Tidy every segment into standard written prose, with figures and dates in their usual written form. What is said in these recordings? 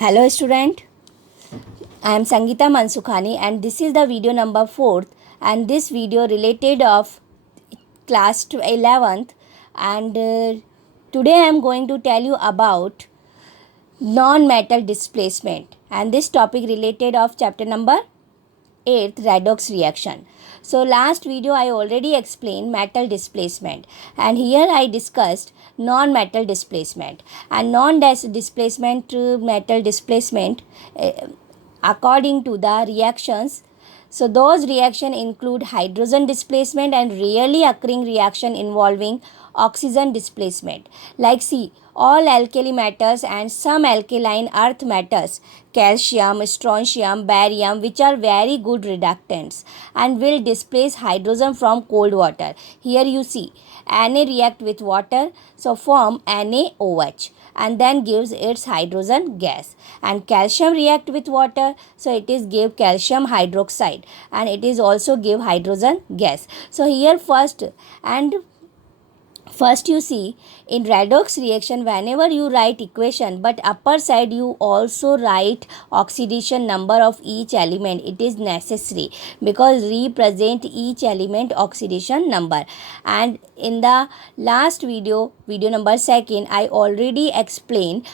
Hello student, I am Sangeeta Mansukhani and this is the video number 4th and this video related of class 11th and today I am going to tell you about non-metal displacement and this topic related of chapter number 8th redox reaction. So last video I already explained metal displacement and here I discussed non-metal displacement and non-displacement metal displacement according to the reactions. So those reaction include hydrogen displacement and rarely occurring reaction involving oxygen displacement. Like see, all alkali metals and some alkaline earth metals, calcium, strontium, barium, which are very good reductants and will displace hydrogen from cold water. Here you see Na react with water, so form NaOH and then gives its hydrogen gas, and calcium react with water, so it is give calcium hydroxide and it is also give hydrogen gas. So here first you see in redox reaction whenever you write equation but upper side you also write oxidation number of each element. It is necessary because represent each element oxidation number, and in the last video number 2 I already explained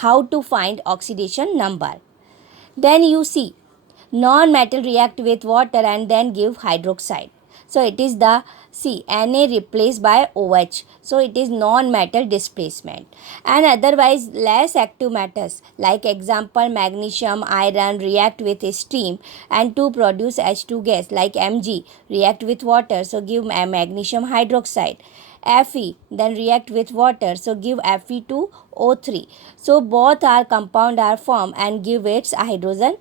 how to find oxidation number. Then you see non-metal react with water and then give hydroxide. So it is the Na replaced by OH. So it is non-metal displacement. And otherwise less active metals like example magnesium, iron react with steam and to produce H2 gas like Mg react with water. So give magnesium hydroxide. Fe then react with water, so give Fe2O3. So both are compound are formed and give its hydrogen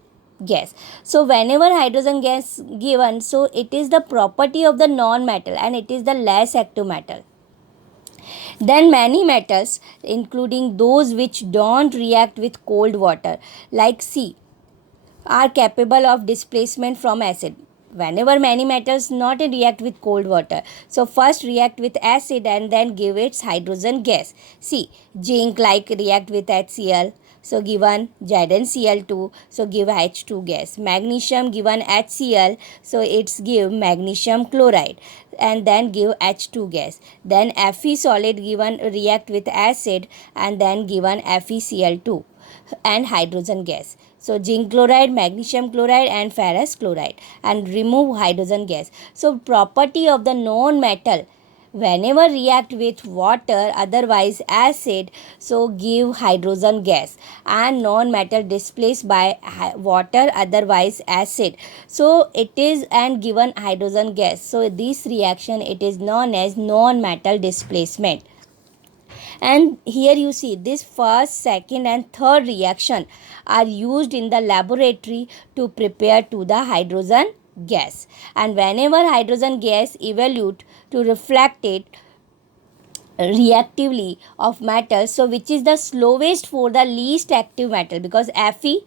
gas. So whenever hydrogen gas given, so it is the property of the non-metal and it is the less active metal. Then many metals including those which don't react with cold water like C are capable of displacement from acid. Whenever many metals not react with cold water, so first react with acid and then give its hydrogen gas. See, zinc like react with HCl, so given ZnCl2, so give H2 gas. Magnesium given HCl, so it's give magnesium chloride and then give H2 gas. Then Fe solid given react with acid and then given FeCl2 and hydrogen gas. So zinc chloride, magnesium chloride and ferrous chloride and remove hydrogen gas. So property of the non-metal whenever react with water otherwise acid, so give hydrogen gas, and non-metal displaced by water otherwise acid, so it is and given hydrogen gas. So this reaction it is known as non-metal displacement. And here you see this first, second and third reaction are used in the laboratory to prepare to the hydrogen gas, and whenever hydrogen gas evolute to reflect it reactively of metal, so which is the slowest for the least active metal because Fe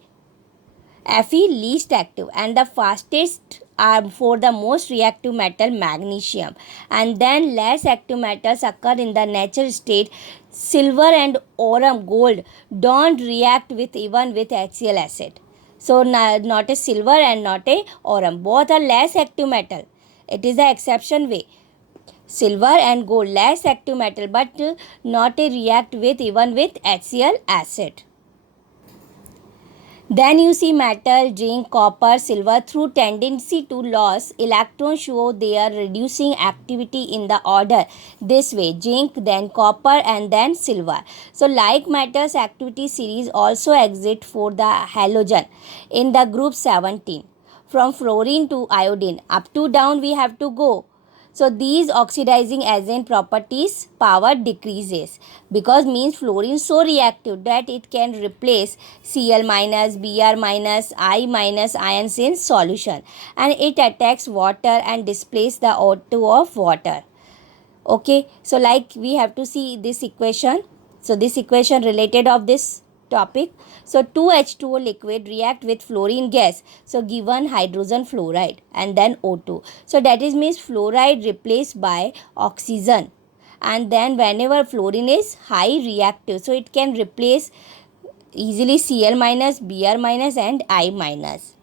least active and the fastest are for the most reactive metal magnesium, and then less active metals occur in the natural state. Silver and aurum gold don't react with even with HCl acid. So not a silver and not a aurum, both are less active metal. It is the exception way. Silver and gold less active metal but not a react with even with HCl acid. Then you see metal, zinc, copper, silver through tendency to lose electrons show their reducing activity in the order this way: zinc, then copper and then silver. So like metals activity series also exist for the halogen in the group 17 from fluorine to iodine. Up to down we have to go. So these oxidizing agent properties power decreases because means fluorine so reactive that it can replace Cl minus, Br minus, I minus ions in solution, and it attacks water and displaces the O2 of water. Okay, so like we have to see this equation. So this equation related of this topic. So 2H2O liquid react with fluorine gas. So given hydrogen fluoride and then O2. So that is means fluoride replaced by oxygen. And then whenever fluorine is high reactive, so it can replace easily Cl minus, Br minus and I minus.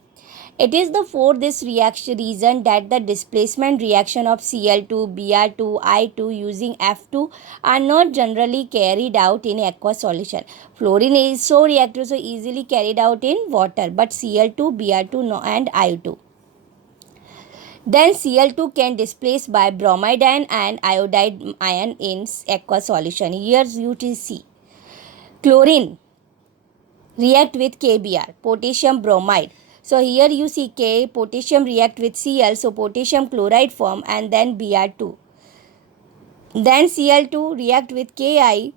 It is the for this reason that the displacement reaction of Cl2, Br2, I2 using F2 are not generally carried out in aqueous solution. Fluorine is so reactive, so easily carried out in water, but Cl2, Br2 no, and I2. Then Cl2 can displace by bromide ion and iodide ion in aqueous solution. Here you see chlorine react with KBr, potassium bromide. So here you see K, potassium react with Cl, so potassium chloride form and then Br2. Then Cl2 react with Ki,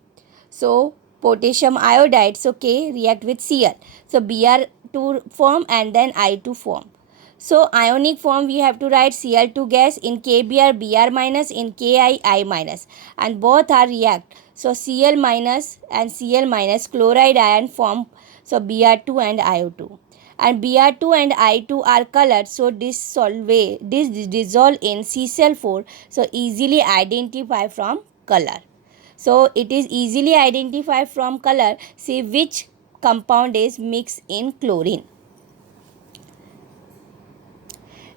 so potassium iodide, so K react with Cl. So Br2 form and then I2 form. So ionic form we have to write Cl2 gas in KBr, Br minus, in Ki, I minus, and both are react. So Cl minus and Cl minus chloride ion form, so Br2 and IO2. And Br2 and I2 are colored, so dissolve in CCl4, so easily identify from color. So it is easily identified from color. See which compound is mixed in chlorine.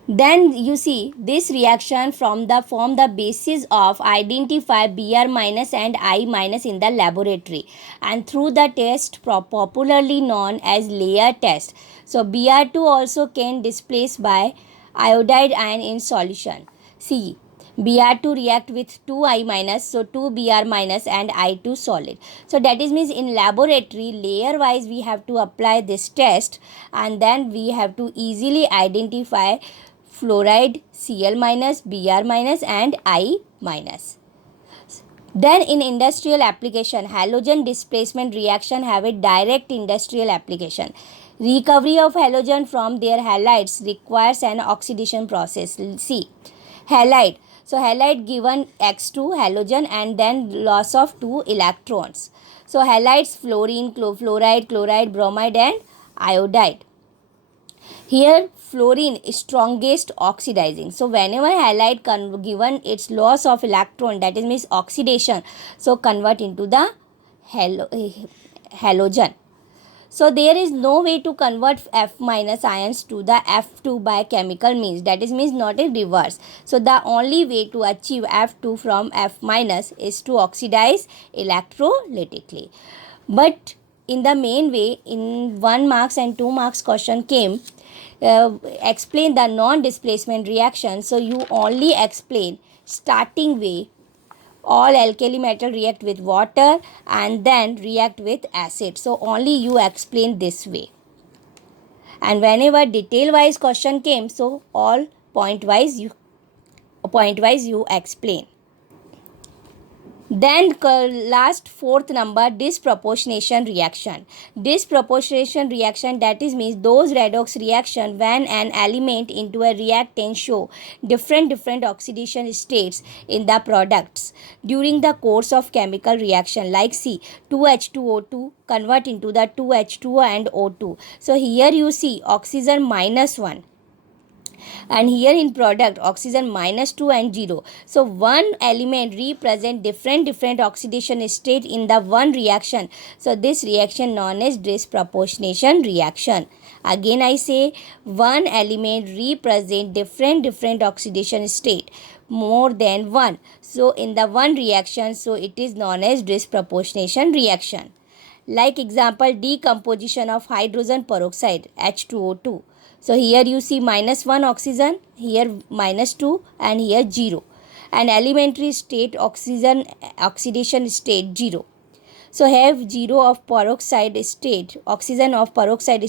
Then you see this reaction form the basis of identify Br minus and I minus in the laboratory and through the test popularly known as layer test. So Br2 also can displace by iodide ion in solution. See, Br2 react with 2I minus, so 2 Br minus and I2 solid. So that is means in laboratory layer wise we have to apply this test and then we have to easily identify fluoride Cl minus, Br minus and I minus. Then in industrial application, halogen displacement reaction have a direct industrial application. Recovery of halogen from their halides requires an oxidation process. See, halide. So halide given X2 halogen and then loss of 2 electrons. So halides fluorine, fluoride, chloride, bromide and iodide. Here fluorine is strongest oxidizing. So whenever halide given its loss of electron, that is means oxidation, so convert into the halogen. So there is no way to convert F minus ions to the F2 by chemical means. That is means not a reverse. So the only way to achieve F2 from F minus is to oxidize electrolytically. But in the main way, in 1 marks and 2 marks question came, explain the non-displacement reaction. So you only explain starting way, all alkali metal react with water and then react with acid. So only you explain this way. And whenever detail wise question came, so all point wise you explain. Then last fourth number, disproportionation reaction. Disproportionation reaction, that is means those redox reaction when an element into a reactant show different oxidation states in the products during the course of chemical reaction, like see 2H2O2 convert into the 2H2O and O2. So here you see oxygen minus 1. And here in product oxygen minus 2 and 0. So one element represent different oxidation state in the one reaction. So this reaction known as disproportionation reaction. Again I say one element represent different oxidation state more than one. So in the one reaction, so it is known as disproportionation reaction. Like example, decomposition of hydrogen peroxide H2O2. So here you see minus 1 oxygen, here minus 2 and here 0. And elementary state oxidation state 0. So have 0 of peroxide state, oxygen of peroxide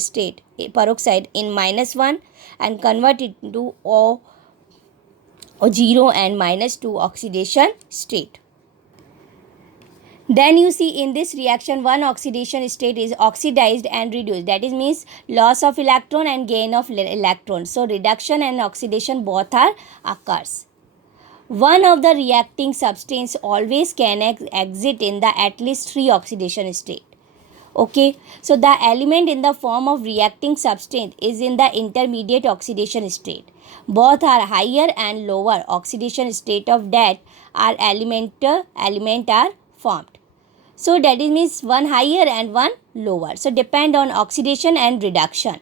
in minus 1 and convert it into O 0 and minus 2 oxidation state. Then you see in this reaction one oxidation state is oxidized and reduced. That is means loss of electron and gain of electron. So reduction and oxidation both are occurs. One of the reacting substance always can exit in the at least 3 oxidation state. Okay, so the element in the form of reacting substance is in the intermediate oxidation state. Both are higher and lower oxidation state of that are element are formed. So that is means one higher and one lower. So depend on oxidation and reduction.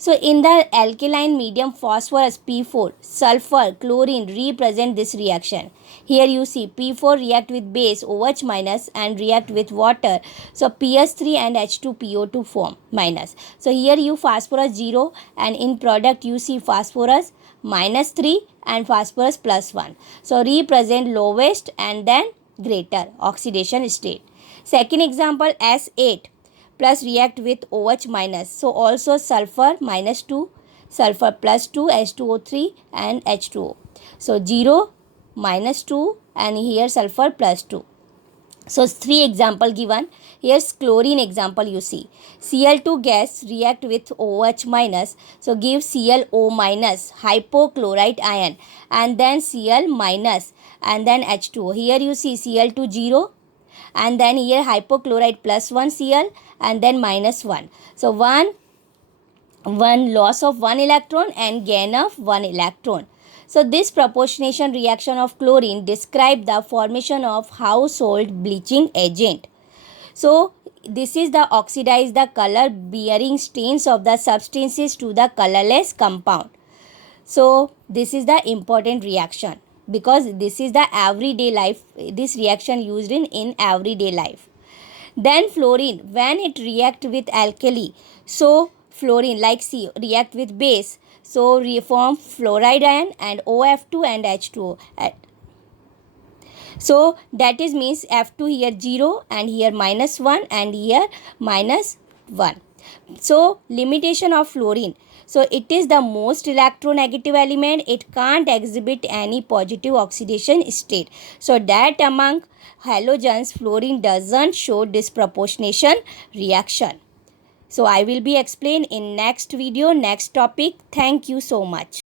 So in the alkaline medium, phosphorus P4, sulfur, chlorine represent this reaction. Here you see P4 react with base OH minus and react with water. So PS3 and H2PO2 form minus. So here you phosphorus 0 and in product you see phosphorus minus 3 and phosphorus plus 1. So represent lowest and then greater oxidation state. Second example, S8 plus react with OH minus. So also sulfur minus 2, sulfur plus 2, H2O3 and H2O. So 0, minus 2 and here sulfur plus 2. So 3 example given. Here's chlorine example you see. Cl2 gas react with OH minus. So give ClO minus hypochlorite ion and then Cl minus and then H2O. Here you see Cl2 0 and then here hypochlorite plus 1 Cl and then minus 1. So 1 loss of 1 electron and gain of 1 electron. So this proportionation reaction of chlorine describe the formation of household bleaching agent. So this is the oxidize the color bearing stains of the substances to the colorless compound. So this is the important reaction because this is the everyday life, this reaction used in everyday life. Then fluorine, when it react with alkali, so fluorine like C react with base, so reform fluoride ion and OF2 and H2O. So that is means F2 here 0 and here minus 1 and here minus 1. So limitation of fluorine. So it is the most electronegative element. It can't exhibit any positive oxidation state. So that among halogens, fluorine doesn't show disproportionation reaction. So I will be explain in next video, next topic. Thank you so much.